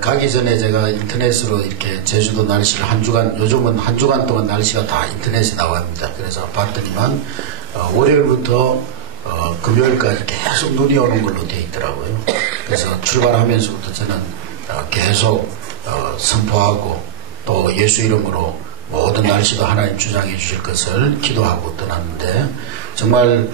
가기 전에 제가 인터넷으로 이렇게 제주도 날씨를 한 주간, 요즘은 한 주간 동안 날씨가 다 인터넷에 나옵니다. 그래서 봤더니만, 월요일부터, 금요일까지 계속 눈이 오는 걸로 되어 있더라고요. 그래서 출발하면서부터 저는 계속, 선포하고 또 예수 이름으로 모든 날씨도 하나님 주장해 주실 것을 기도하고 떠났는데, 정말,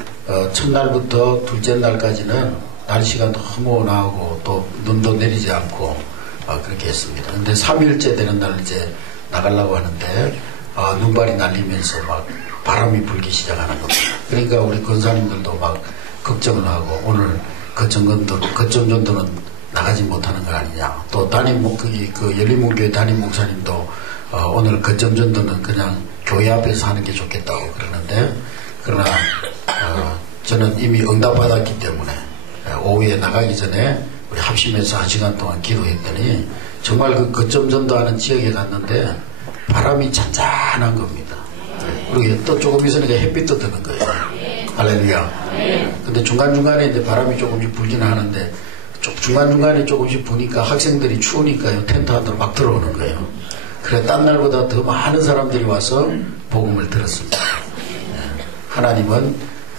첫날부터 둘째 날까지는 날씨가 너무 온화하고 또 눈도 내리지 않고 그렇게 했습니다. 근데 3일째 되는 날 이제 나가려고 하는데 눈발이 날리면서 막 바람이 불기 시작하는 겁니다. 그러니까 우리 권사님들도 막 걱정을 하고 오늘 거점 전도는 나가지 못하는 거 아니냐. 또 그 열린문교회 담임 목사님도 오늘 거점 전도는 그냥 교회 앞에서 하는 게 좋겠다고 그러는데, 그러나 저는 이미 응답받았기 때문에 오후에 나가기 전에 우리 합심해서 1시간 동안 기도했더니 정말 그 거점 전도하는 지역에 갔는데 바람이 잔잔한 겁니다. 그리고 또 조금 있으니까 햇빛도 드는 거예요. 할렐루야. 근데 중간중간에 이제 바람이 조금씩 불긴 하는데 중간중간에 조금씩 부니까 학생들이 추우니까요, 텐트 안으로 막 들어오는 거예요. 그래, 딴 날보다 더 많은 사람들이 와서 복음을 들었습니다. 하나님은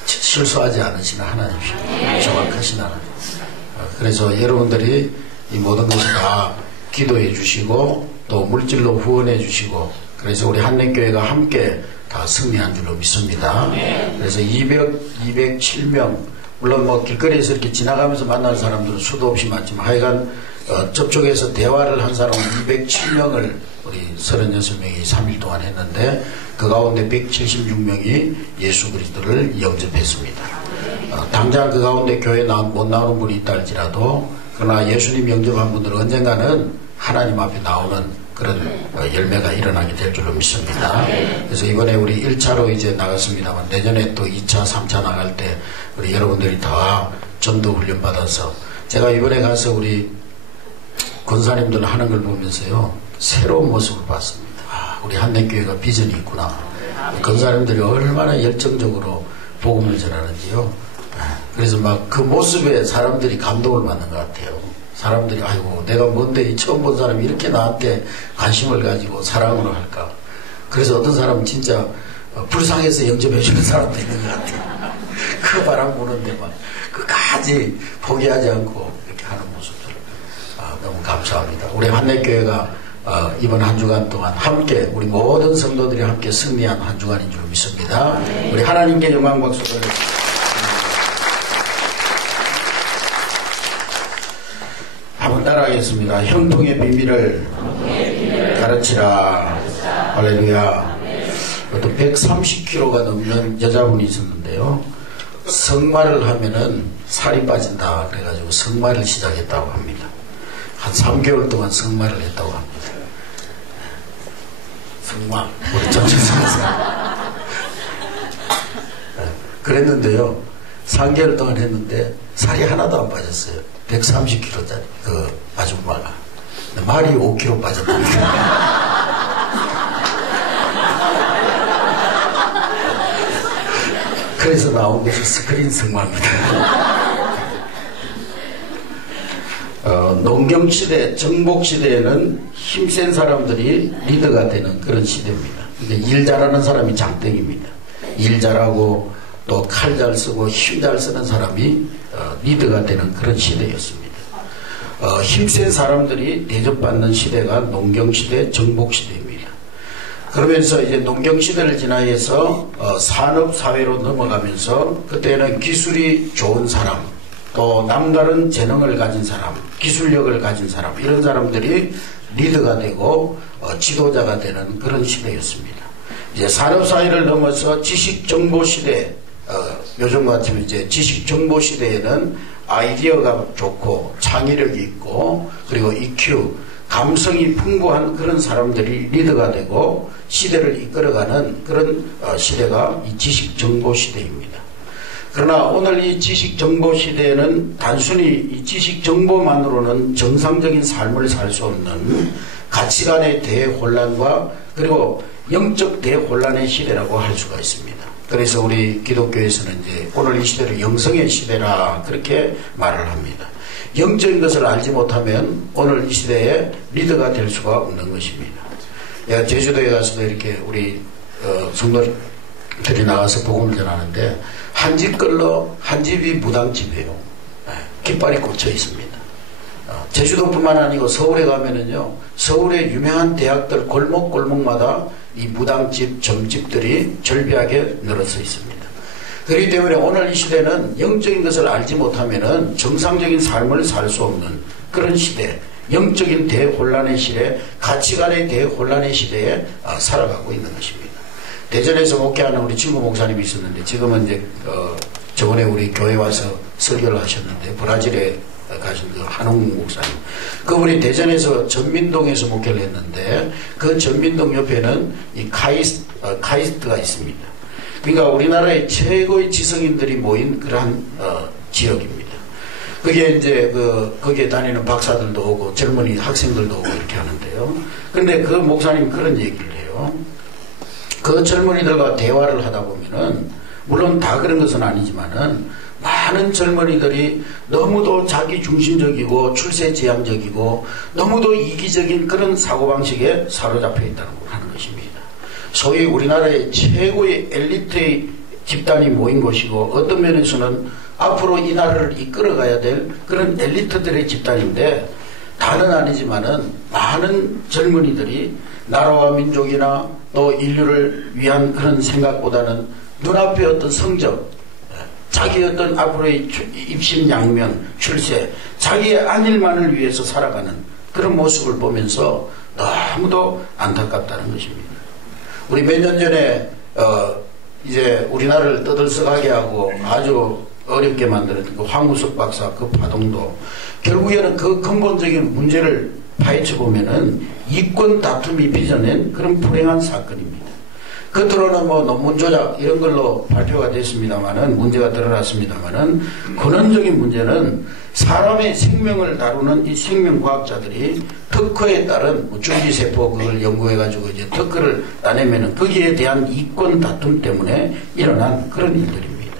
실수하지 않으시는 하나님이십니다. 정확하신 하나님. 그래서 여러분들이 이 모든 것을 다 기도해 주시고 또 물질로 후원해 주시고, 그래서 우리 한림교회가 함께 다 승리한 줄로 믿습니다. 그래서 207명, 물론 뭐 길거리에서 이렇게 지나가면서 만나는 사람들은 수도 없이 많지만 하여간 접촉해서 대화를 한 사람은 207명을 우리 36명이 3일 동안 했는데, 그 가운데 176명이 예수 그리스도를 영접했습니다. 당장 그 가운데 교회 못 나오는 분이 있다 할지라도, 그러나 예수님 영접한 분들은 언젠가는 하나님 앞에 나오는 그런 열매가 일어나게 될 줄로 믿습니다. 그래서 이번에 우리 1차로 이제 나갔습니다만, 내년에 또 2차, 3차 나갈 때 우리 여러분들이 다 전도 훈련 받아서, 제가 이번에 가서 우리 권사님들 하는 걸 보면서요, 새로운 모습을 봤습니다. 우리 한림교회가 비전이 있구나. 권사님들이 얼마나 열정적으로 복음을 전하는지요. 그래서 막 그 모습에 사람들이 감동을 받는 것 같아요. 사람들이 아이고, 내가 뭔데 처음 본 사람이 이렇게 나한테 관심을 가지고 사랑으로 할까. 그래서 어떤 사람은 진짜 불쌍해서 영접해 주는 사람도 있는 것 같아요. 그 바람 부는데 막 끝까지 포기하지 않고 이렇게 하는 모습들 너무 감사합니다. 우리 한림교회가 이번 한 주간 동안 함께, 우리 모든 성도들이 함께 승리한 한 주간인 줄 믿습니다. 우리 하나님께 영광 박수 드리겠습니다. 한번 따라하겠습니다. 형통의 비밀을 가르치라. 할렐루야. 또 130kg가 넘는 여자분이 있었는데요, 성마를 하면은 살이 빠진다 그래가지고 성마를 시작했다고 합니다. 한 3개월 동안 성마를 했다고 합니다. 성마, 우리 전체에서 그랬는데요, 3개월 동안 했는데 살이 하나도 안 빠졌어요. 130kg짜리 그 아줌마가. 말이 5kg 빠졌답니다. 그래서 나온 것이 스크린 성마입니다. 농경시대, 정복시대에는 힘센 사람들이 리더가 되는 그런 시대입니다. 근데 일 잘하는 사람이 장땡입니다. 일 잘하고 또 칼 잘 쓰고 힘 잘 쓰는 사람이 리더가 되는 그런 시대였습니다. 힘센 사람들이 대접받는 시대가 농경시대, 정복시대입니다. 그러면서 이제 농경시대를 지나해서 산업사회로 넘어가면서, 그때는 기술이 좋은 사람, 또 남다른 재능을 가진 사람, 기술력을 가진 사람, 이런 사람들이 리더가 되고 지도자가 되는 그런 시대였습니다. 이제 산업사회를 넘어서 지식정보시대, 요즘 같으면 이제 지식정보시대에는 아이디어가 좋고 창의력이 있고 그리고 EQ, 감성이 풍부한 그런 사람들이 리더가 되고 시대를 이끌어가는 그런 시대가 이 지식정보시대입니다. 그러나 오늘 이 지식정보시대에는 단순히 이 지식정보만으로는 정상적인 삶을 살 수 없는 가치관의 대혼란과 그리고 영적 대혼란의 시대라고 할 수가 있습니다. 그래서 우리 기독교에서는 이제 오늘 이 시대를 영성의 시대라 그렇게 말을 합니다. 영적인 것을 알지 못하면 오늘 이 시대에 리더가 될 수가 없는 것입니다. 내가 제주도에 가서도 이렇게 우리 성도들이 나가서 복음을 전하는데 한 집 걸로 한 집이 무당집이에요. 깃발이 꽂혀 있습니다. 제주도뿐만 아니고 서울에 가면은요, 서울의 유명한 대학들 골목골목마다 이 무당집, 점집들이 절비하게 늘어서 있습니다. 그렇기 때문에 오늘 이 시대는 영적인 것을 알지 못하면은 정상적인 삶을 살 수 없는 그런 시대, 영적인 대혼란의 시대, 가치관의 대혼란의 시대에 살아가고 있는 것입니다. 대전에서 목회하는 우리 친구 목사님이 있었는데 지금은 이제 저번에 우리 교회 와서 설교를 하셨는데 브라질에 가신 그 한홍 목사님, 그분이 대전에서 전민동에서 목회를 했는데 그 전민동 옆에는 이 카이스트가 있습니다. 그러니까 우리나라의 최고의 지성인들이 모인 그러한 지역입니다. 그게 이제 거기에 다니는 박사들도 오고 젊은이 학생들도 오고 이렇게 하는데요. 근데 그 목사님 그런 얘기를 해요. 그 젊은이들과 대화를 하다 보면은 물론 다 그런 것은 아니지만은 많은 젊은이들이 너무도 자기 중심적이고 출세지향적이고 너무도 이기적인 그런 사고방식에 사로잡혀 있다는 걸 하는 것입니다. 소위 우리나라의 최고의 엘리트의 집단이 모인 곳이고 어떤 면에서는 앞으로 이 나라를 이끌어가야 될 그런 엘리트들의 집단인데, 다는 아니지만은 많은 젊은이들이 나라와 민족이나 또 인류를 위한 그런 생각보다는 눈앞의 어떤 성적, 자기 어떤 앞으로의 입심양면, 출세, 자기의 안일만을 위해서 살아가는 그런 모습을 보면서 너무도 안타깝다는 것입니다. 우리 몇 년 전에 이제 우리나라를 떠들썩하게 하고 아주 어렵게 만들었던 그 황우석 박사 그 파동도 결국에는 그 근본적인 문제를 파헤쳐 보면은 이권 다툼이 빚어낸 그런 불행한 사건입니다. 겉으로는 뭐 논문 조작 이런 걸로 발표가 됐습니다만은, 문제가 드러났습니다만은, 근원적인 문제는 사람의 생명을 다루는 이 생명과학자들이 특허에 따른 줄기세포 그걸 연구해가지고 이제 특허를 따내면은 거기에 대한 이권 다툼 때문에 일어난 그런 일들입니다.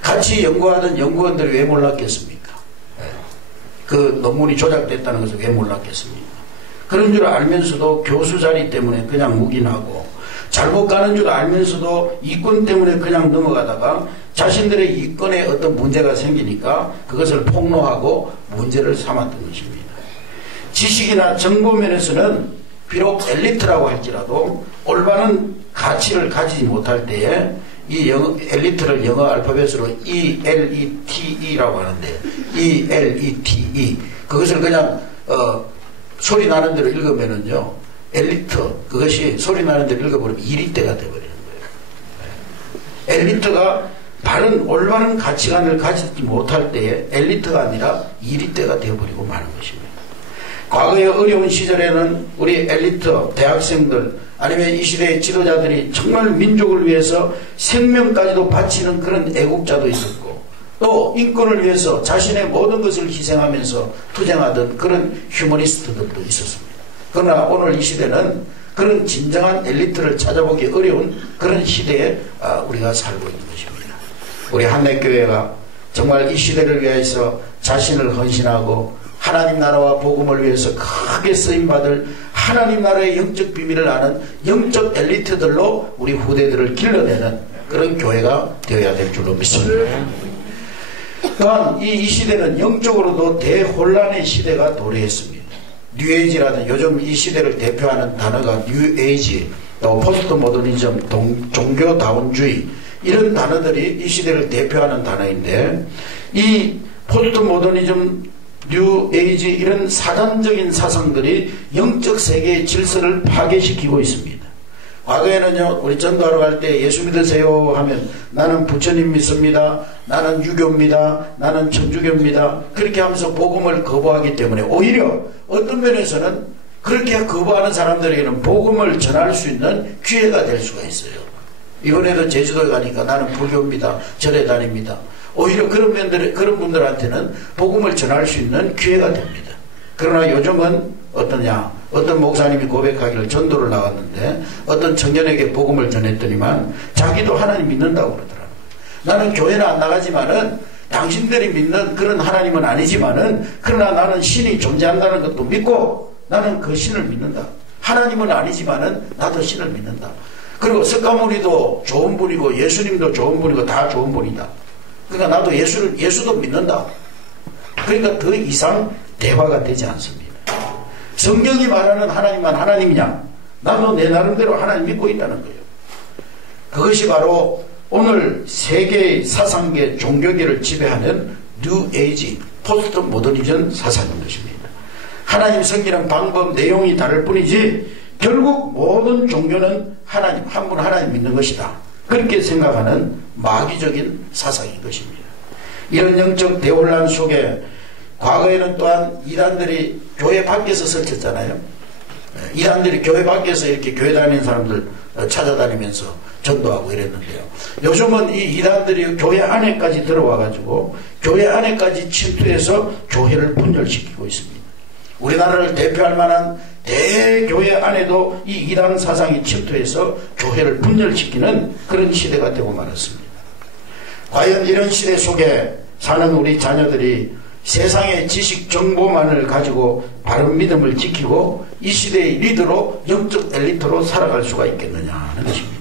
같이 연구하던 연구원들이 왜 몰랐겠습니까? 그 논문이 조작됐다는 것을 왜 몰랐겠습니까? 그런 줄 알면서도 교수 자리 때문에 그냥 묵인하고, 잘못 가는 줄 알면서도 이권 때문에 그냥 넘어가다가 자신들의 이권에 어떤 문제가 생기니까 그것을 폭로하고 문제를 삼았던 것입니다. 지식이나 정보 면에서는 비록 엘리트라고 할지라도 올바른 가치를 가지지 못할 때에 이 엘리트를 영어 알파벳으로 ELETE라고 하는데, ELETE 그것을 그냥 소리 나는 대로 읽으면은요, 엘리트 그것이 소리 나는 대로 읽어버리면 이리떼가 되어버리는 거예요. 엘리트가 바른 올바른 가치관을 가지지 못할 때에 엘리트가 아니라 이리떼가 되어버리고 마는 것입니다. 과거의 어려운 시절에는 우리 엘리트 대학생들 아니면 이 시대의 지도자들이 정말 민족을 위해서 생명까지도 바치는 그런 애국자도 있었고, 또 인권을 위해서 자신의 모든 것을 희생하면서 투쟁하던 그런 휴머니스트들도 있었습니다. 그러나 오늘 이 시대는 그런 진정한 엘리트를 찾아보기 어려운 그런 시대에 우리가 살고 있는 것입니다. 우리 한내교회가 정말 이 시대를 위해서 자신을 헌신하고 하나님 나라와 복음을 위해서 크게 쓰임받을 하나님 나라의 영적 비밀을 아는 영적 엘리트들로 우리 후대들을 길러내는 그런 교회가 되어야 될 줄로 믿습니다. 또한 이 시대는 영적으로도 대혼란의 시대가 도래했습니다. 뉴에이지라는 요즘 이 시대를 대표하는 단어가 뉴에이지, 또 포스트 모더니즘, 종교다원주의 이런 단어들이 이 시대를 대표하는 단어인데, 이 포스트 모더니즘, 뉴에이지 이런 사단적인 사상들이 영적 세계의 질서를 파괴시키고 있습니다. 과거에는요, 우리 전도하러 갈 때 예수 믿으세요 하면 나는 부처님 믿습니다, 나는 유교입니다, 나는 천주교입니다 그렇게 하면서 복음을 거부하기 때문에 오히려 어떤 면에서는 그렇게 거부하는 사람들에게는 복음을 전할 수 있는 기회가 될 수가 있어요. 이번에도 제주도에 가니까 나는 불교입니다, 절에 다닙니다. 오히려 그런 분들한테는 복음을 전할 수 있는 기회가 됩니다. 그러나 요즘은 어떠냐, 어떤 목사님이 고백하기를 전도를 나갔는데 어떤 청년에게 복음을 전했더니만 자기도 하나님 믿는다고 그러더라고요. 나는 교회는 안 나가지만은 당신들이 믿는 그런 하나님은 아니지만은 그러나 나는 신이 존재한다는 것도 믿고 나는 그 신을 믿는다. 하나님은 아니지만은 나도 신을 믿는다. 그리고 석가모니도 좋은 분이고 예수님도 좋은 분이고 다 좋은 분이다. 그러니까 나도 예수도 믿는다. 그러니까 더 이상 대화가 되지 않습니다. 성경이 말하는 하나님만 하나님이냐? 나도 내 나름대로 하나님 믿고 있다는 거예요. 그것이 바로 오늘 세계의 사상계, 종교계를 지배하는 뉴 에이지, 포스트 모더니즘 사상인 것입니다. 하나님 섬기는 방법, 내용이 다를 뿐이지 결국 모든 종교는 하나님, 한 분 하나님 믿는 것이다. 그렇게 생각하는 마귀적인 사상인 것입니다. 이런 영적 대혼란 속에 과거에는 또한 이단들이 교회 밖에서 설쳤잖아요. 이단들이 교회 밖에서 이렇게 교회 다니는 사람들 찾아다니면서 전도하고 이랬는데요. 요즘은 이 이단들이 교회 안에까지 들어와가지고 교회 안에까지 침투해서 교회를 분열시키고 있습니다. 우리나라를 대표할 만한 대교회 안에도 이 이단 사상이 침투해서 교회를 분열시키는 그런 시대가 되고 말았습니다. 과연 이런 시대 속에 사는 우리 자녀들이 세상의 지식 정보만을 가지고 바른 믿음을 지키고 이 시대의 리더로 영적 엘리트로 살아갈 수가 있겠느냐 하는 것입니다.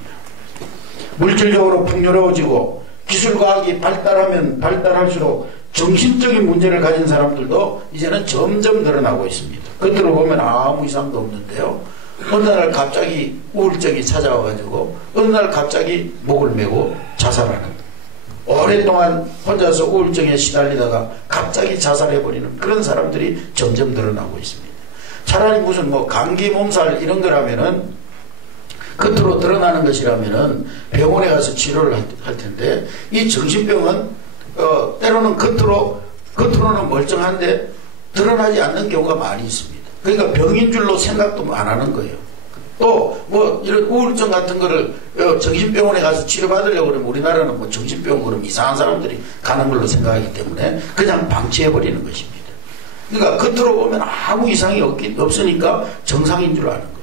물질적으로 풍요로워지고 기술과학이 발달하면 발달할수록 정신적인 문제를 가진 사람들도 이제는 점점 늘어나고 있습니다. 겉으로 보면 아무 이상도 없는데요. 어느 날 갑자기 우울증이 찾아와가지고 어느 날 갑자기 목을 메고 자살하는, 오랫동안 혼자서 우울증에 시달리다가 갑자기 자살해버리는 그런 사람들이 점점 늘어나고 있습니다. 차라리 무슨 뭐 감기 몸살 이런 거라면은 겉으로 드러나는 것이라면은 병원에 가서 치료를 할 텐데 이 정신병은 때로는 겉으로는 멀쩡한데 드러나지 않는 경우가 많이 있습니다. 그러니까 병인 줄로 생각도 안 하는 거예요. 또 뭐 이런 우울증 같은 거를 정신병원에 가서 치료받으려고 그러면 우리나라는 뭐 정신병원 그러면 이상한 사람들이 가는 걸로 생각하기 때문에 그냥 방치해버리는 것입니다. 그러니까 겉으로 보면 아무 이상이 없으니까 정상인 줄 아는 거예요.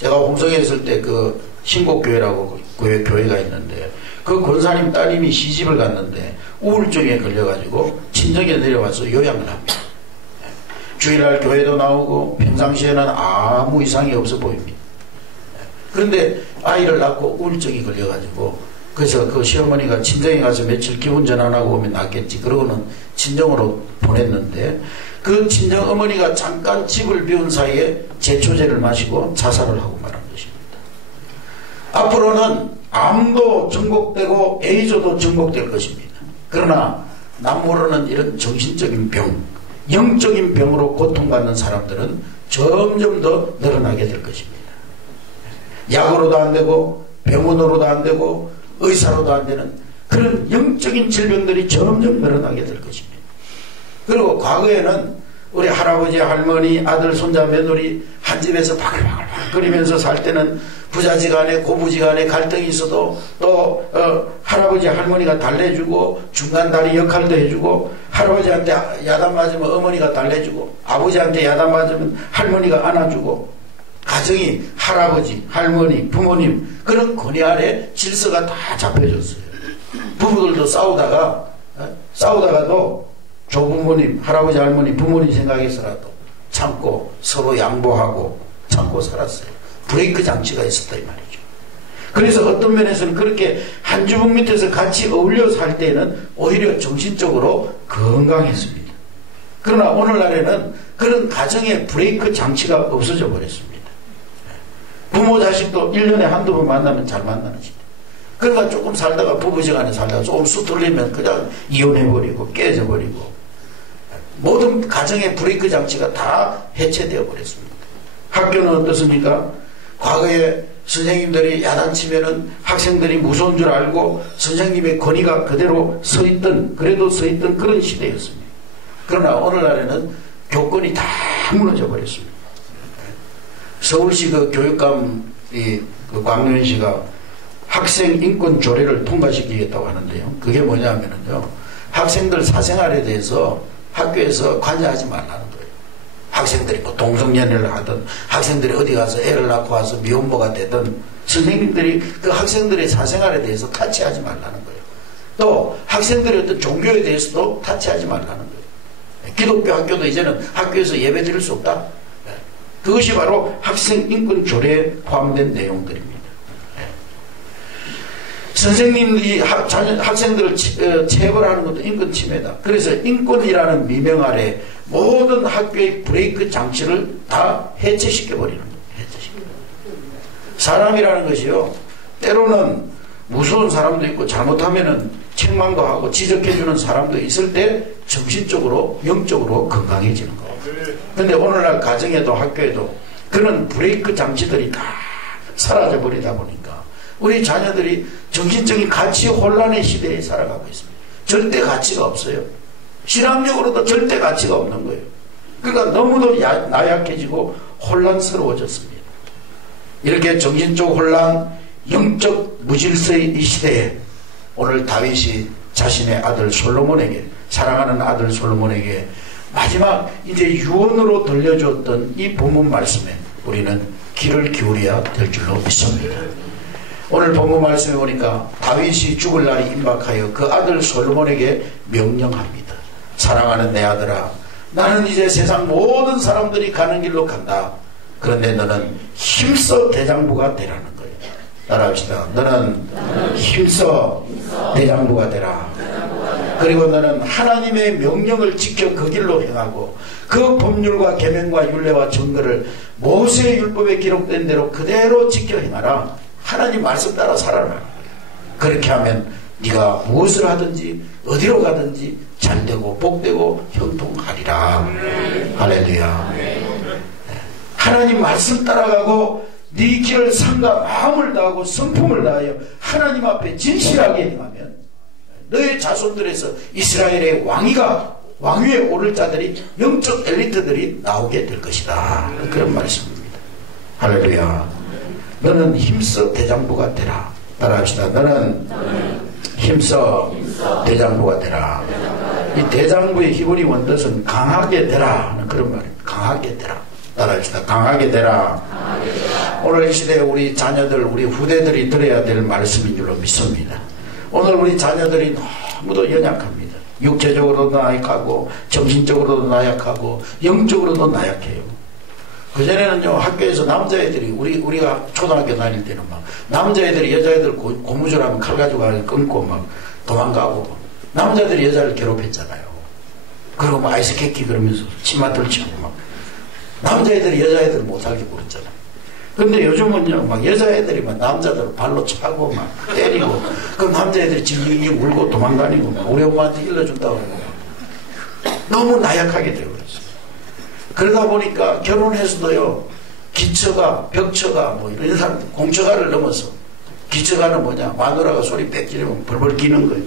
제가 홍성에 있을 때 그 신곡교회라고 교회가 있는데 그 권사님 따님이 시집을 갔는데 우울증에 걸려가지고 친정에 내려와서 요양을 합니다. 주일날 교회도 나오고 평상시에는 아무 이상이 없어 보입니다. 그런데 아이를 낳고 우울증이 걸려가지고 그래서 그 시어머니가 친정에 가서 며칠 기분 전환하고 오면 낫겠지 그러고는 친정으로 보냈는데 그 친정 어머니가 잠깐 집을 비운 사이에 제초제를 마시고 자살을 하고 말한 것입니다. 앞으로는 암도 정복되고 에이즈도 정복될 것입니다. 그러나 남 모르는 이런 정신적인 병, 영적인 병으로 고통받는 사람들은 점점 더 늘어나게 될 것입니다. 약으로도 안 되고 병원으로도 안 되고 의사로도 안 되는 그런 영적인 질병들이 점점 늘어나게 될 것입니다. 그리고 과거에는 우리 할아버지, 할머니, 아들, 손자, 며느리 한 집에서 바글바글거리면서 살 때는 부자지간에 고부지간에 갈등이 있어도 또 할아버지, 할머니가 달래주고 중간다리 역할도 해주고 할아버지한테 야단 맞으면 어머니가 달래주고 아버지한테 야단 맞으면 할머니가 안아주고 가정이 할아버지, 할머니, 부모님 그런 권위 아래 질서가 다 잡혀졌어요. 부부들도 싸우다가도 조부모님, 할아버지, 할머니, 부모님 생각해서라도 참고 서로 양보하고 참고 살았어요. 브레이크 장치가 있었다 이 말이죠. 그래서 어떤 면에서는 그렇게 한 주먹 밑에서 같이 어울려 살 때는 오히려 정신적으로 건강했습니다. 그러나 오늘날에는 그런 가정의 브레이크 장치가 없어져 버렸습니다. 부모 자식도 1년에 한두 번 만나면 잘 만나는 시대. 그러니까 조금 살다가 부부지간에 살다가 조금 수틀리면 그냥 이혼해버리고 깨져버리고 모든 가정의 브레이크 장치가 다 해체되어 버렸습니다. 학교는 어떻습니까? 과거에 선생님들이 야단치면은 학생들이 무서운 줄 알고 선생님의 권위가 그대로 서있던 그런 시대였습니다. 그러나 오늘날에는 교권이 다 무너져 버렸습니다. 서울시 그 교육감 그 광명시가 학생 인권 조례를 통과시키겠다고 하는데요. 그게 뭐냐면요. 학생들 사생활에 대해서 학교에서 관여하지 말라는 거예요. 학생들이 뭐 동성연애를 하든 학생들이 어디 가서 애를 낳고 와서 미혼모가 되든 선생님들이 그 학생들의 사생활에 대해서 타치하지 말라는 거예요. 또 학생들의 어떤 종교에 대해서도 타치하지 말라는 거예요. 기독교 학교도 이제는 학교에서 예배 드릴 수 없다. 그것이 바로 학생 인권 조례에 포함된 내용들입니다. 선생님들이 학생들을 체벌하는 것도 인권 침해다. 그래서 인권이라는 미명 아래 모든 학교의 브레이크 장치를 다 해체시켜버리는 거예요. 사람이라는 것이요, 때로는 무서운 사람도 있고 잘못하면은 책망도 하고 지적해주는 사람도 있을 때 정신적으로 영적으로 건강해지는 거예요. 근데 오늘날 가정에도 학교에도 그런 브레이크 장치들이 다 사라져 버리다 보니까 우리 자녀들이 정신적인 가치 혼란의 시대에 살아가고 있습니다. 절대 가치가 없어요. 신앙적으로도 절대 가치가 없는 거예요. 그러니까 너무도 나약해지고 혼란스러워졌습니다. 이렇게 정신적 혼란, 영적 무질서의 이 시대에 오늘 다윗이 자신의 아들 솔로몬에게, 사랑하는 아들 솔로몬에게 마지막 이제 유언으로 들려주었던 이 본문 말씀에 우리는 귀를 기울여야 될 줄로 믿습니다. 오늘 본문 말씀에 보니까 다윗이 죽을 날이 임박하여 그 아들 솔로몬에게 명령합니다. 사랑하는 내 아들아, 나는 이제 세상 모든 사람들이 가는 길로 간다. 그런데 너는 힘써 대장부가 되라는 거예요. 따라합시다. 너는 힘써 대장부가 되라. 그리고 너는 하나님의 명령을 지켜 그 길로 행하고 그 법률과 계명과 율례와 증거를 모세의 율법에 기록된 대로 그대로 지켜 행하라. 하나님 말씀 따라 살아라. 그렇게 하면 네가 무엇을 하든지 어디로 가든지 잘되고 복되고 형통하리라. 할렐루야. 하나님 말씀 따라가고 네 길을 삼가 마음을 다하고 성품을 다하여 하나님 앞에 진실하게 행하면 너의 자손들에서 이스라엘의 왕위에 오를 자들이, 영적 엘리트들이 나오게 될 것이다. 그런 말씀입니다. 할렐루야. 너는 힘써 대장부가 되라. 따라합시다. 너는 힘써 대장부가 되라. 이 대장부의 히브리 원뜻은 강하게 되라 하는 그런 말입니다. 강하게 되라. 따라합시다. 강하게 되라. 오늘 이 시대에 우리 자녀들, 우리 후대들이 들어야 될 말씀인 줄로 믿습니다. 오늘 우리 자녀들이 너무도 연약합니다. 육체적으로도 나약하고 정신적으로도 나약하고 영적으로도 나약해요. 그전에는요, 학교에서 남자애들이, 우리가 초등학교 다닐 때는 막 남자애들이 여자애들 고무줄하면 칼 가지고 끊고 막 도망가고, 남자들이 여자를 괴롭혔잖아요. 그리고 막 아이스케이키 그러면서 치마들 치고 막 남자애들이 여자애들 못하게 굴었잖아요. 근데 요즘은요, 막 여자애들이 막 남자들 발로 차고 막 때리고, 그 남자애들이 징징징 울고 도망다니고 막 우리 엄마한테 일러준다고 하고 너무 나약하게 되어버렸어요. 그러다 보니까 결혼해서도요, 기처가, 벽처가, 뭐 이런 사람, 공처가를 넘어서, 기처가는 뭐냐, 마누라가 소리 빽 지르면 벌벌 기는 거예요.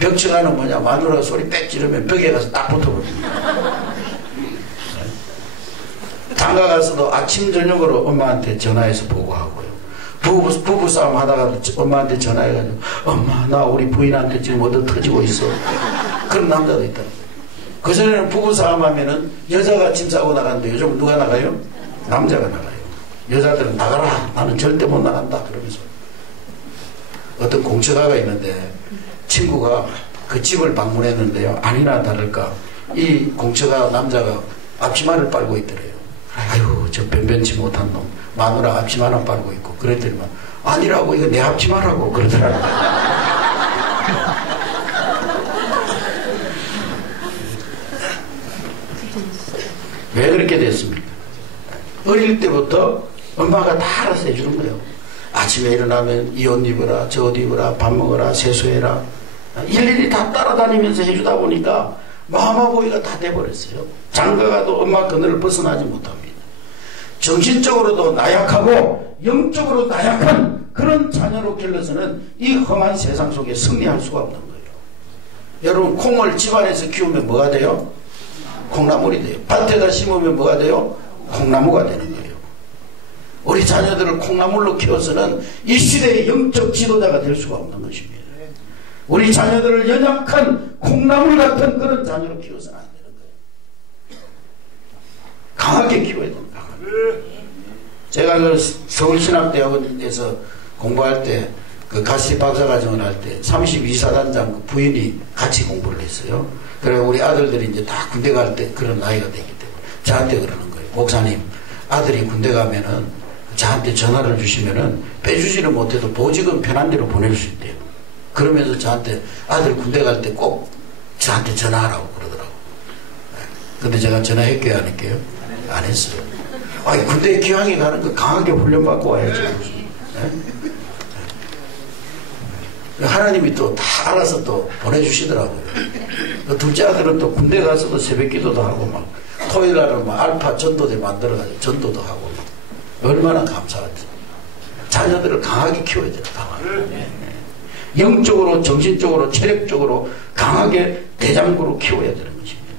벽처가는 뭐냐, 마누라가 소리 빽 지르면 벽에 가서 딱 붙어버립니다. 장가 가서도 아침 저녁으로 엄마한테 전화해서 보고하고요. 부부 싸움 하다가 엄마한테 전화해가지고, 엄마 나 우리 부인한테 지금 얻어 터지고 있어. 그런 남자도 있다. 그전에는 부부 싸움 하면은 여자가 짐 싸고 나가는데 요즘은 누가 나가요? 남자가 나가요. 여자들은 나가라, 나는 절대 못 나간다 그러면서. 어떤 공처가가 있는데 친구가 그 집을 방문했는데요, 아니나 다를까 이 공처가 남자가 앞치마를 빨고 있더래요. 아유, 저 변변치 못한 놈, 마누라 앞치마나 빨고 있고. 그랬더니만 아니라고, 이거 내 앞치마라고 그러더라고요. 왜 그렇게 됐습니까? 어릴 때부터 엄마가 다 알아서 해주는 거예요. 아침에 일어나면 이 옷 입어라, 저 옷 입어라, 밥 먹어라, 세수해라. 일일이 다 따라다니면서 해주다 보니까 마마보이가 다 돼버렸어요. 장가가도 엄마 그늘을 벗어나지 못합니다. 정신적으로도 나약하고 영적으로 나약한 그런 자녀로 길러서는 이 험한 세상 속에 승리할 수가 없는 거예요. 여러분, 콩을 집안에서 키우면 뭐가 돼요? 콩나물이 돼요. 밭에다 심으면 뭐가 돼요? 콩나무가 되는 거예요. 우리 자녀들을 콩나물로 키워서는 이 시대의 영적 지도자가 될 수가 없는 것입니다. 우리 자녀들을 연약한 콩나물 같은 그런 자녀로 키워서는 안 되는 거예요. 강하게 키워야 됩니다. 강하게. 제가 그 서울신학대학원에서 공부할 때 그 가시 박사과정을 할 때 32사단장 그 부인이 같이 공부를 했어요. 그래 우리 아들들이 이제 다 군대 갈 때 그런 나이가 되기 때문에 저한테 그러는 거예요. 목사님, 아들이 군대 가면은 저한테 전화를 주시면은 빼주지는 못해도 보직은 편한 대로 보낼 수 있대요. 그러면서 저한테 아들 군대 갈 때 꼭 저한테 전화하라고 그러더라고. 근데 제가 전화했게요, 안 했게요? 안 했어요. 아니, 군대에 기왕에 가는 거 강하게 훈련받고 와야죠. 하나님이 또 다 알아서 또 보내주시더라고요. 둘째 아들은 또 군대 가서도 새벽 기도도 하고 막 토요일 날은 막 알파 전도대 만들어가지고 전도도 하고 막 얼마나 감사하지. 자녀들을 강하게 키워야 돼요. 강하게. 영적으로, 정신적으로, 체력적으로 강하게 대장부로 키워야 되는 것입니다.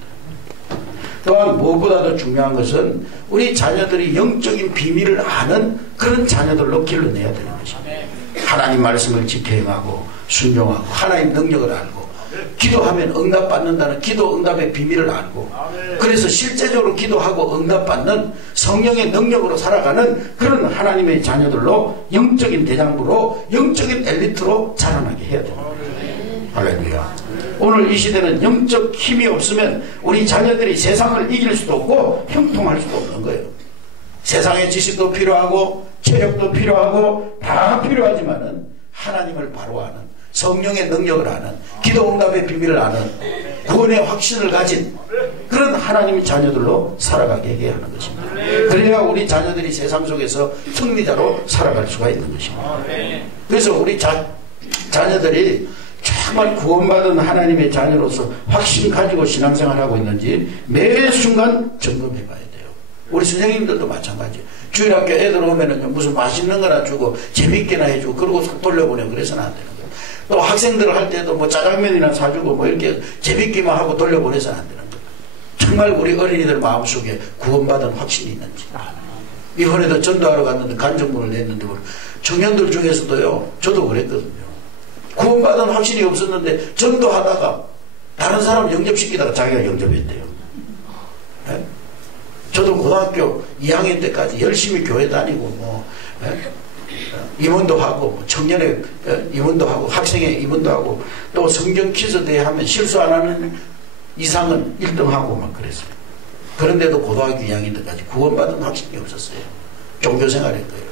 또한 무엇보다도 중요한 것은 우리 자녀들이 영적인 비밀을 아는 그런 자녀들로 길러내야 되는 것입니다. 하나님 말씀을 지켜 행하고 순종하고 하나님 능력을 알고 기도하면 응답받는다는 기도 응답의 비밀을 알고 그래서 실제적으로 기도하고 응답받는 성령의 능력으로 살아가는 그런 하나님의 자녀들로 영적인 대장부로 영적인 엘리트로 자라나게 해야 됩니다. 할렐루야. 오늘 이 시대는 영적 힘이 없으면 우리 자녀들이 세상을 이길 수도 없고 형통할 수도 없는 거예요. 세상의 지식도 필요하고 체력도 필요하고 다 필요하지만은 하나님을 바로 아는 성령의 능력을 아는 기도 응답의 비밀을 아는 구원의 확신을 가진 그런 하나님의 자녀들로 살아가게 해야 하는 것입니다. 그래야 우리 자녀들이 세상 속에서 승리자로 살아갈 수가 있는 것입니다. 그래서 우리 자녀들이 정말 구원받은 하나님의 자녀로서 확신 가지고 신앙생활하고 있는지 매 순간 점검해 봐야 돼요. 우리 선생님들도 마찬가지예요. 주일학교 애들 오면은 무슨 맛있는 거나 주고 재밌게나 해주고 그러고 속 돌려보내고 그래서는 안 되는 거예요. 또 학생들 할 때도 뭐 짜장면이나 사주고 뭐 이렇게 재밌기만 하고 돌려보내서는 안 되는 거예요. 정말 우리 어린이들 마음속에 구원받은 확신이 있는지. 이번에도 전도하러 갔는데 간증문을 냈는데 청년들 중에서도요, 저도 그랬거든요. 구원받은 확신이 없었는데 전도하다가 다른 사람 영접시키다가 자기가 영접했대요. 네? 저도 고등학교 2학년 때까지 열심히 교회 다니고 뭐 임원도 하고 뭐 청년의 임원도 하고 학생의 임원도 하고 또 성경 퀴즈 대회 하면 실수 안 하는 이상은 1등하고 막 그랬어요. 그런데도 고등학교 2학년 때까지 구원받은 확신이 없었어요. 종교생활했고요.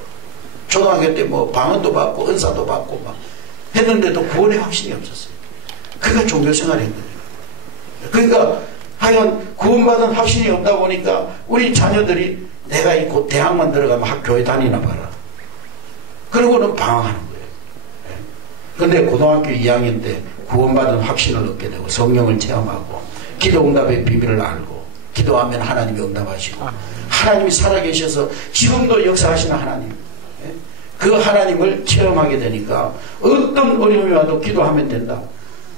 초등학교 때 뭐 방언도 받고 은사도 받고 막 했는데도 구원의 확신이 없었어요. 그러니까 종교생활인 거예요. 그러니까 하여간 구원받은 확신이 없다 보니까 우리 자녀들이 내가 이 곧 대학만 들어가면 학교에 다니나 봐라. 그러고는 방황하는 거예요. 그런데 고등학교 2학년 때 구원받은 확신을 얻게 되고 성령을 체험하고 기도 응답의 비밀을 알고 기도하면 하나님이 응답하시고 하나님이 살아계셔서 지금도 역사하시는 하나님, 그 하나님을 체험하게 되니까 어떤 어려움이 와도 기도하면 된다.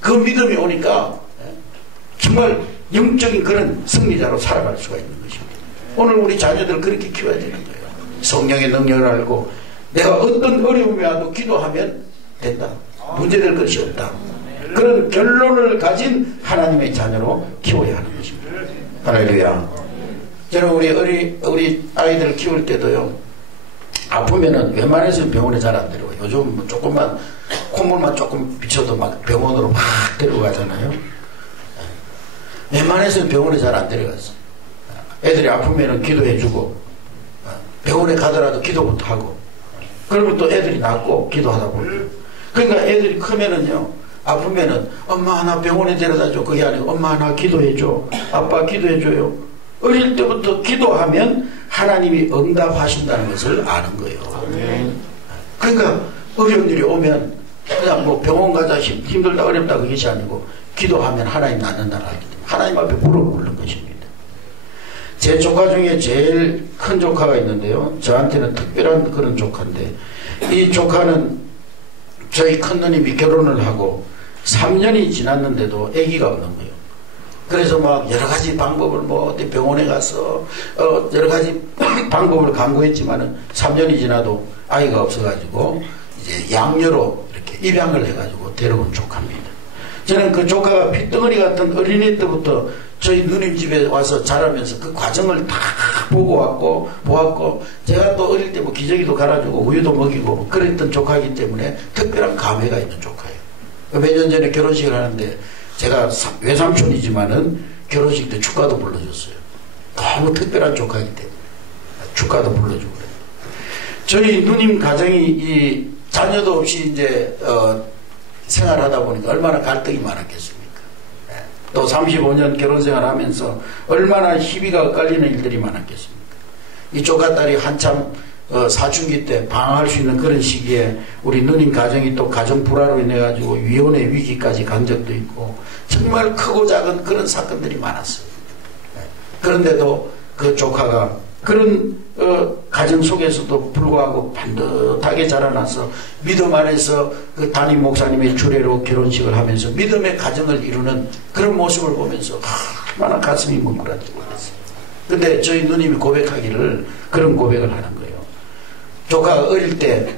그 믿음이 오니까 정말 영적인 그런 승리자로 살아갈 수가 있는 것입니다. 오늘 우리 자녀들 그렇게 키워야 되는 거예요. 성령의 능력을 알고 내가 어떤 어려움이 와도 기도하면 된다. 문제될 것이 없다. 그런 결론을 가진 하나님의 자녀로 키워야 하는 것입니다. 할렐루야. 저는 우리 아이들 키울 때도요, 아프면은 웬만해서는 병원에 잘 안 데려가요. 요즘 뭐 조금만 콧물만 조금 비쳐도 막 병원으로 막 데려가잖아요. 웬만해서는 병원에 잘 안 데려갔어요. 애들이 아프면은 기도해주고 병원에 가더라도 기도부터 하고 그러면 또 애들이 낫고 기도하다 보면 그러니까 애들이 크면은요, 아프면은 엄마 나 병원에 데려다줘 그게 아니고 엄마 나 기도해줘, 아빠 기도해줘요. 어릴 때부터 기도하면 하나님이 응답하신다는 것을 아는 거예요. 그러니까 어려운 일이 오면 그냥 뭐 병원 가자 힘들다 어렵다 그것이 아니고 기도하면 하나님 낫는다는 알기 때문에 하나님 앞에 무릎 꿇는 것입니다. 제 조카 중에 제일 큰 조카가 있는데요, 저한테는 특별한 그런 조카인데 이 조카는 저희 큰 누님이 결혼을 하고 3년이 지났는데도 아기가 없는 거예요. 그래서 막 여러 가지 방법을 뭐 어디 병원에 가서 여러 가지 방법을 강구했지만은 3년이 지나도 아이가 없어가지고 이제 양녀로 이렇게 입양을 해가지고 데려온 조카입니다. 저는 그 조카가 핏덩어리 같은 어린이 때부터 저희 누님 집에 와서 자라면서 그 과정을 다 보았고, 제가 또 어릴 때 뭐 기저귀도 갈아주고 우유도 먹이고 그랬던 조카이기 때문에 특별한 감회가 있는 조카예요. 몇 년 전에 결혼식을 하는데 제가 외삼촌이지만은 결혼식 때 축가도 불러줬어요. 너무 특별한 조카이기 때문에 축가도 불러주고 그래요. 저희 누님 가정이 이 자녀도 없이 이제 생활하다 보니까 얼마나 갈등이 많았겠습니까? 또 35년 결혼생활 하면서 얼마나 시비가 엇갈리는 일들이 많았겠습니까? 이 조카딸이 한참 사춘기 때 방황할 수 있는 그런 시기에 우리 누님 가정이 또 가정 불화로 인해 가지고 위혼의 위기까지 간 적도 있고 정말 크고 작은 그런 사건들이 많았어요. 그런데도 그 조카가 그런 가정 속에서도 불구하고 반듯하게 자라나서 믿음 안에서 그 담임 목사님의 주례로 결혼식을 하면서 믿음의 가정을 이루는 그런 모습을 보면서 얼마나 가슴이 뭉클해지고 그랬어요. 근데 저희 누님이 고백하기를 그런 고백을 하는 거예요. 조카가 어릴 때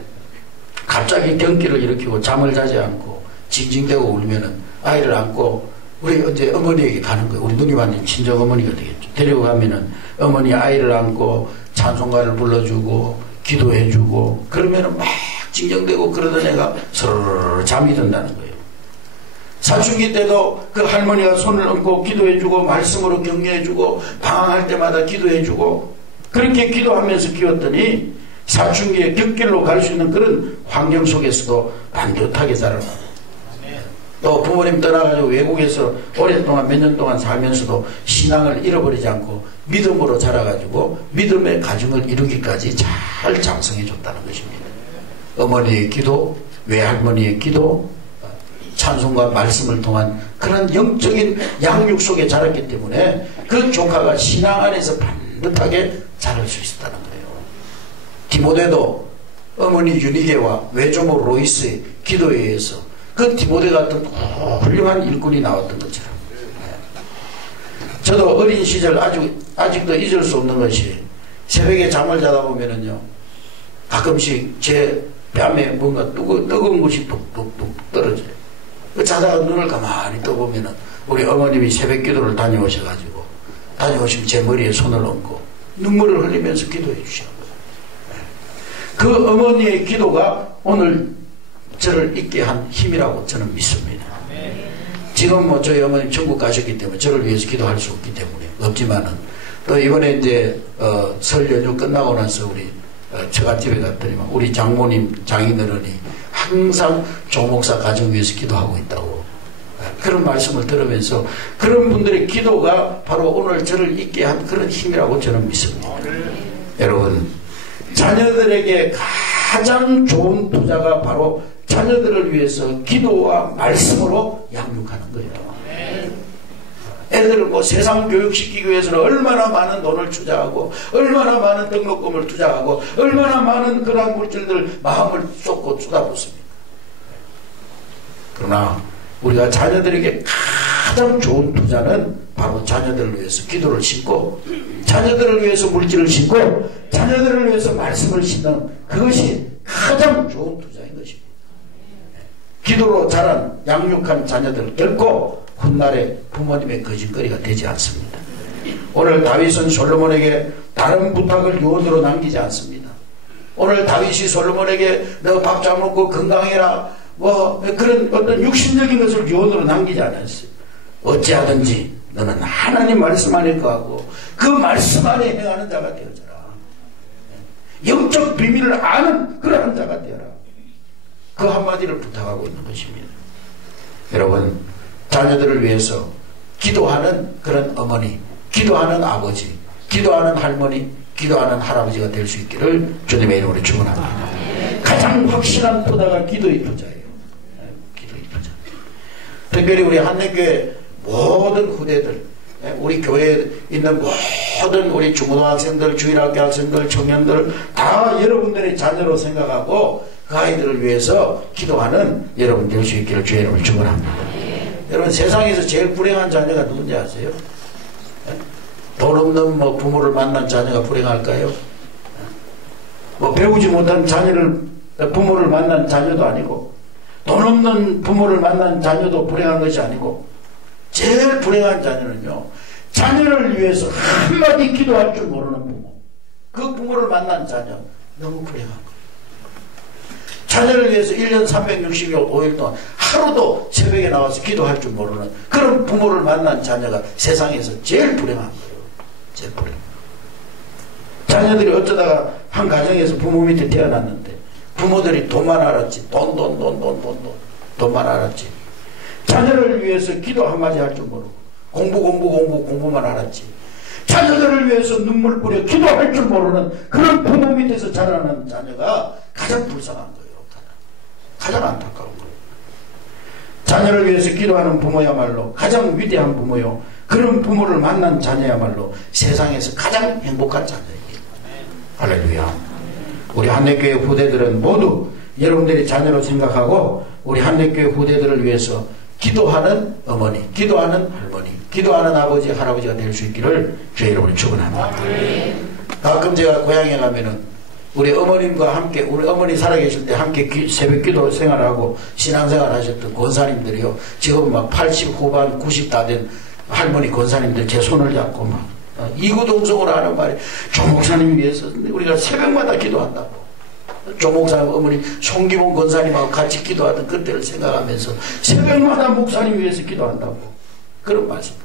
갑자기 경기를 일으키고 잠을 자지 않고 징징대고 울면은 아이를 안고 우리 이제 어머니에게 가는 거예요. 우리 누님한테 친정 어머니가 되겠죠. 데리고 가면은 어머니 아이를 안고 찬송가를 불러주고 기도해주고 그러면은 막 징징대고 그러던 애가 서르르 잠이 든다는 거예요. 사춘기 때도 그 할머니가 손을 얹고 기도해주고 말씀으로 격려해주고 방황할 때마다 기도해주고 그렇게 기도하면서 키웠더니 사춘기에 격길로 갈 수 있는 그런 환경 속에서도 반듯하게 자라나고 또 부모님 떠나가지고 외국에서 오랫동안 몇 년 동안 살면서도 신앙을 잃어버리지 않고 믿음으로 자라가지고 믿음의 가정을 이루기까지 잘 장성해 줬다는 것입니다. 어머니의 기도, 외할머니의 기도, 찬송과 말씀을 통한 그런 영적인 양육 속에 자랐기 때문에 그 조카가 신앙 안에서 반듯하게 자랄 수 있었다는 거예요. 디모데도 어머니 유니게와 외조모 로이스의 기도에 의해서 그 디모데 같은 훌륭한 일꾼이 나왔던 것처럼 저도 어린 시절 아직도 잊을 수 없는 것이 새벽에 잠을 자다 보면은요 가끔씩 제 뺨에 뭔가 뜨거운 것이 뚝뚝뚝 떨어져요. 그 자다가 눈을 가만히 떠보면은 우리 어머님이 새벽 기도를 다녀오셔가지고 다녀오시면 제 머리에 손을 얹고 눈물을 흘리면서 기도해 주시는 거예요. 그 어머니의 기도가 오늘 저를 있게 한 힘이라고 저는 믿습니다. 지금 뭐 저희 어머님 천국 가셨기 때문에 저를 위해서 기도할 수 없기 때문에 없지만은 또 이번에 이제 설 연휴 끝나고 나서 우리 처갓집에 갔더니만 우리 장모님 장인어른이 항상 조목사 가정 위해서 기도하고 있다고 그런 말씀을 들으면서 그런 분들의 기도가 바로 오늘 저를 있게 한 그런 힘이라고 저는 믿습니다. 여러분 자녀들에게 가장 좋은 투자가 바로 자녀들을 위해서 기도와 말씀으로 양육하는 거예요. 애들을 뭐 세상 교육시키기 위해서는 얼마나 많은 돈을 투자하고 얼마나 많은 등록금을 투자하고 얼마나 많은 그러한 물질들 마음을 쏟고 쏟아붓습니다. 그러나 우리가 자녀들에게 가장 좋은 투자는 바로 자녀들을 위해서 기도를 심고 자녀들을 위해서 물질을 심고 자녀들을 위해서 말씀을 심는 그것이 가장 좋은 투자인 것입니다. 기도로 자란 양육한 자녀들 결코 훗날에 부모님의 거짓거리가 되지 않습니다. 오늘 다윗은 솔로몬에게 다른 부탁을 유언으로 남기지 않습니다. 오늘 다윗이 솔로몬에게 너 밥 잘 먹고 건강해라 뭐 그런 어떤 육신적인 것을 유언으로 남기지 않았어요. 어찌하든지 너는 하나님 말씀 안에 거하고 그 말씀 안에 행하는 자가 되어져라. 영적 비밀을 아는 그러한 자가 되어라. 그 한마디를 부탁하고 있는 것입니다. 여러분 자녀들을 위해서 기도하는 그런 어머니, 기도하는 아버지, 기도하는 할머니, 기도하는 할아버지가 될 수 있기를 주님의 이름으로 축원합니다. 가장 확실한 투자가 기도의 투자예요. 기도의 투자. 특별히 우리 한내교회 모든 후대들, 우리 교회에 있는 모든 우리 중고등학생들, 주일학교 학생들, 청년들 다 여러분들의 자녀로 생각하고 그 아이들을 위해서 기도하는 여러분 될 수 있기를 주의 이름으로 축원합니다. 여러분 세상에서 제일 불행한 자녀가 누군지 아세요? 돈 없는 뭐 부모를 만난 자녀가 불행할까요? 뭐 배우지 못한 부모를 만난 자녀도 아니고 돈 없는 부모를 만난 자녀도 불행한 것이 아니고 제일 불행한 자녀는요 자녀를 위해서 한마디 기도할 줄 모르는 부모, 그 부모를 만난 자녀 너무 불행한 거예요. 자녀를 위해서 1년 365일 동안 하루도 새벽에 나와서 기도할 줄 모르는 그런 부모를 만난 자녀가 세상에서 제일 불행한 거예요. 제일 불행. 자녀들이 어쩌다가 한 가정에서 부모 밑에 태어났는데 부모들이 돈만 알았지. 돈만 알았지. 자녀를 위해서 기도 한마디 할 줄 모르고 공부만 알았지. 자녀들을 위해서 눈물 뿌려 기도할 줄 모르는 그런 부모 밑에서 자라는 자녀가 가장 불쌍한 거예요. 가장 안타까운 거예요. 자녀를 위해서 기도하는 부모야말로 가장 위대한 부모요. 그런 부모를 만난 자녀야말로 세상에서 가장 행복한 자녀예요. 할렐루야. 우리 한례교회 후대들은 모두 여러분들이 자녀로 생각하고 우리 한례교회 후대들을 위해서 기도하는 어머니, 기도하는 할머니, 기도하는 아버지, 할아버지가 될 수 있기를 주의 이름으로 축원합니다. 가끔 제가 고향에 가면은 우리 어머님과 함께, 우리 어머니 살아계실 때 함께 새벽 기도 생활하고 신앙생활 하셨던 권사님들이요. 지금 막 80 후반, 90 다 된 할머니 권사님들 제 손을 잡고 막 이구동성으로 하는 말이 조 목사님 위해서 우리가 새벽마다 기도한다고. 조 목사님 어머니 송기봉 권사님하고 같이 기도하던 그때를 생각하면서 새벽마다 목사님 위해서 기도한다고. 그런 말씀을.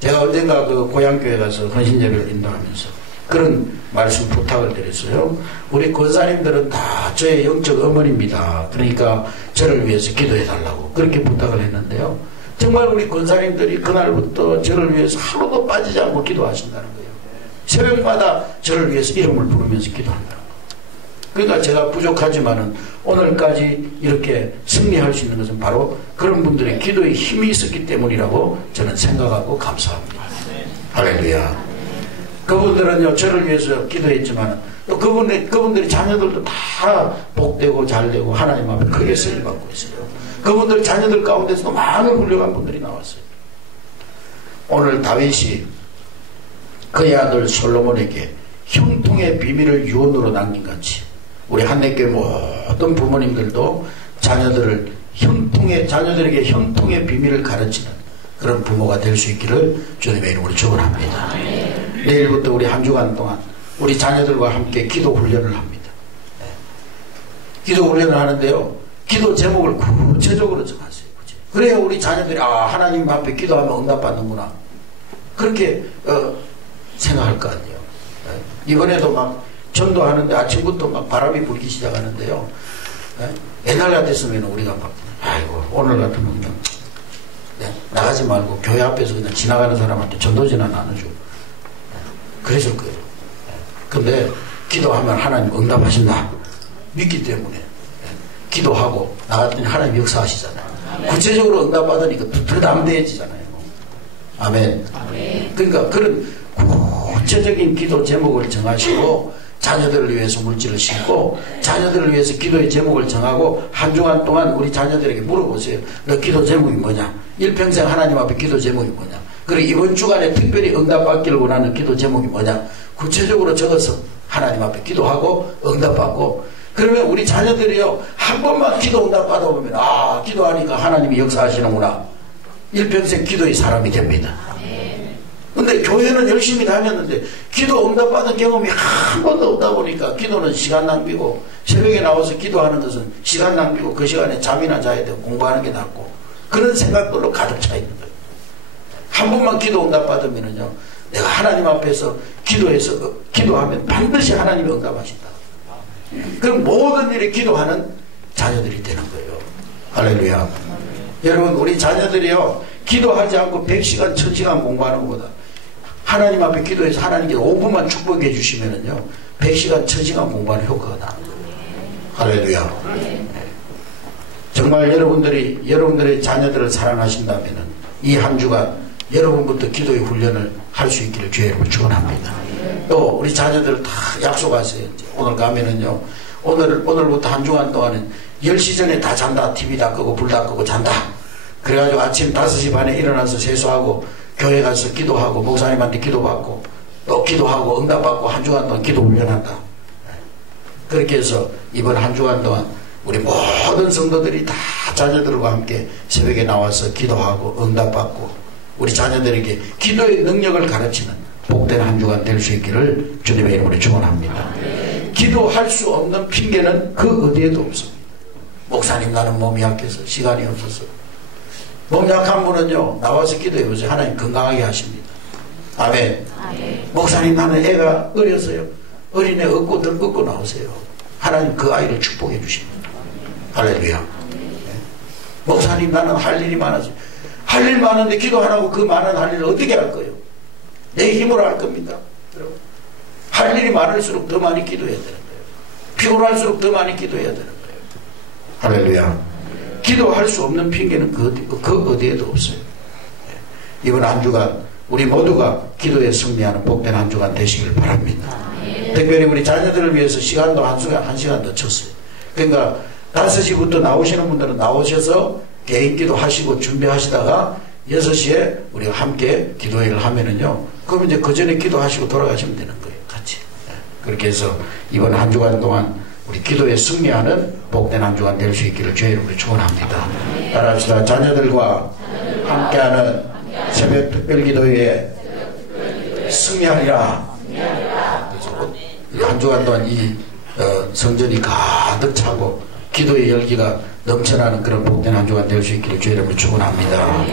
제가 언젠가 그 고향교회 가서 헌신예배를 인도하면서 그런 말씀 부탁을 드렸어요. 우리 권사님들은 다 저의 영적 어머니입니다. 그러니까 저를 위해서 기도해 달라고 그렇게 부탁을 했는데요. 정말 우리 권사님들이 그날부터 저를 위해서 하루도 빠지지 않고 기도하신다는 거예요. 새벽마다 저를 위해서 이름을 부르면서 기도한다는 거예요. 그러니까 제가 부족하지만은 오늘까지 이렇게 승리할 수 있는 것은 바로 그런 분들의 기도에 힘이 있었기 때문이라고 저는 생각하고 감사합니다. 할렐루야. 그분들은요, 저를 위해서 기도했지만, 또 그분들이 자녀들도 다 복되고 잘되고 하나님 앞에 크게 쓰임받고 있어요. 그분들 자녀들 가운데서도 많은 훌륭한 분들이 나왔어요. 오늘 다윗이 그의 아들 솔로몬에게 형통의 비밀을 유언으로 남긴 같이, 우리 한례교회 모든 부모님들도 자녀들에게 형통의 비밀을 가르치는 그런 부모가 될 수 있기를 주님의 이름으로 축원합니다. 내일부터 우리 한 주간 동안 우리 자녀들과 함께 기도 훈련을 합니다. 네. 기도 훈련을 하는데요. 기도 제목을 구체적으로 정하세요. 그래야 우리 자녀들이 하나님 앞에 기도하면 응답받는구나. 그렇게 생각할 거 아니에요. 네. 이번에도 막 전도하는데 아침부터 막 바람이 불기 시작하는데요. 네. 옛날 같았으면 우리가 막 아이고 오늘 같으면 그냥 나가지 말고 교회 앞에서 그냥 지나가는 사람한테 전도지나 나눠주고 그랬을 거예요. 근데 기도하면 하나님 응답하신다 믿기 때문에 기도하고 나갔더니 하나님 역사하시잖아요. 구체적으로 응답받으니까 더 담대해지잖아요. 아멘. 그러니까 그런 구체적인 기도 제목을 정하시고 자녀들을 위해서 물질을 심고 자녀들을 위해서 기도의 제목을 정하고 한 주간 동안 우리 자녀들에게 물어보세요. 너 기도 제목이 뭐냐? 일평생 하나님 앞에 기도 제목이 뭐냐? 그리고 이번 주간에 특별히 응답받기를 원하는 기도 제목이 뭐냐? 구체적으로 적어서 하나님 앞에 기도하고 응답받고 그러면 우리 자녀들이요 한 번만 기도 응답 받아보면 기도하니까 하나님이 역사하시는구나. 일평생 기도의 사람이 됩니다. 근데 교회는 열심히 다녔는데 기도 응답받은 경험이 한 번도 없다 보니까 기도는 시간 낭비고 새벽에 나와서 기도하는 것은 시간 낭비고 그 시간에 잠이나 자야 되고 공부하는 게 낫고 그런 생각들로 가득 차 있는 거예요. 한 번만 기도 응답받으면은요 내가 하나님 앞에서 기도하면 반드시 하나님이 응답하신다. 그럼 모든 일에 기도하는 자녀들이 되는 거예요. 할렐루야. 여러분 우리 자녀들이요 기도하지 않고 100시간 1000시간 공부하는 것보다 하나님 앞에 기도해서 하나님께 5분만 축복해 주시면은요 100시간 1000시간 공부하는 효과가 나는 거예요. 할렐루야. 네. 정말 여러분들의 자녀들을 사랑하신다면은 이 한 주간 여러분부터 기도의 훈련을 할 수 있기를 주의 이름으로 축원합니다. 또 우리 자녀들 다 약속하세요. 오늘 가면은요 오늘부터 한 주간 동안은 10시 전에 다 잔다. TV 다 끄고 불 다 끄고 잔다. 그래가지고 아침 5시 반에 일어나서 세수하고 교회 가서 기도하고 목사님한테 기도받고 또 기도하고 응답받고 한 주간 동안 기도 훈련한다. 그렇게 해서 이번 한 주간 동안 우리 모든 성도들이 다 자녀들과 함께 새벽에 나와서 기도하고 응답받고 우리 자녀들에게 기도의 능력을 가르치는 복된 한 주간 될 수 있기를 주님의 이름으로 축원합니다. 기도할 수 없는 핑계는 그 어디에도 없습니다. 목사님 나는 몸이 약해서 시간이 없어서. 몸 약한 분은요 나와서 기도해보세요. 하나님 건강하게 하십니다. 아멘. 목사님 나는 애가 어려서요. 어린애 얻고 나오세요. 하나님 그 아이를 축복해 주십니다. 할렐루야. 목사님 나는 할 일이 많아서. 할 일 많은데 기도 안 하고 그 많은 할 일을 어떻게 할 거예요? 내 힘으로 할 겁니까? 할 일이 많을수록 더 많이 기도해야 되는 거예요. 피곤할수록 더 많이 기도해야 되는 거예요. 할렐루야. 기도할 수 없는 핑계는 그 어디에도 없어요. 이번 한 주간 우리 모두가 기도에 승리하는 복된 한 주간 되시길 바랍니다. 특별히 우리 자녀들을 위해서 시간도 한 시간 늦췄어요. 그러니까 5시부터 나오시는 분들은 나오셔서 개인 기도 하시고 준비하시다가 6시에 우리가 함께 기도회를 하면은요, 그럼 이제 그 전에 기도하시고 돌아가시면 되는 거예요. 같이. 그렇게 해서 이번 한 주간 동안 우리 기도에 승리하는 복된 한 주간 될 수 있기를 주의 이름으로 축원합니다. 따라합시다. 자녀들과 함께하는 새벽 특별기도회에 승리하리라. 그래서 한 주간 동안 이 성전이 가득 차고 기도의 열기가 넘쳐나는 그런 복된 한 주간 될 수 있기를 주의 이름으로 축원합니다.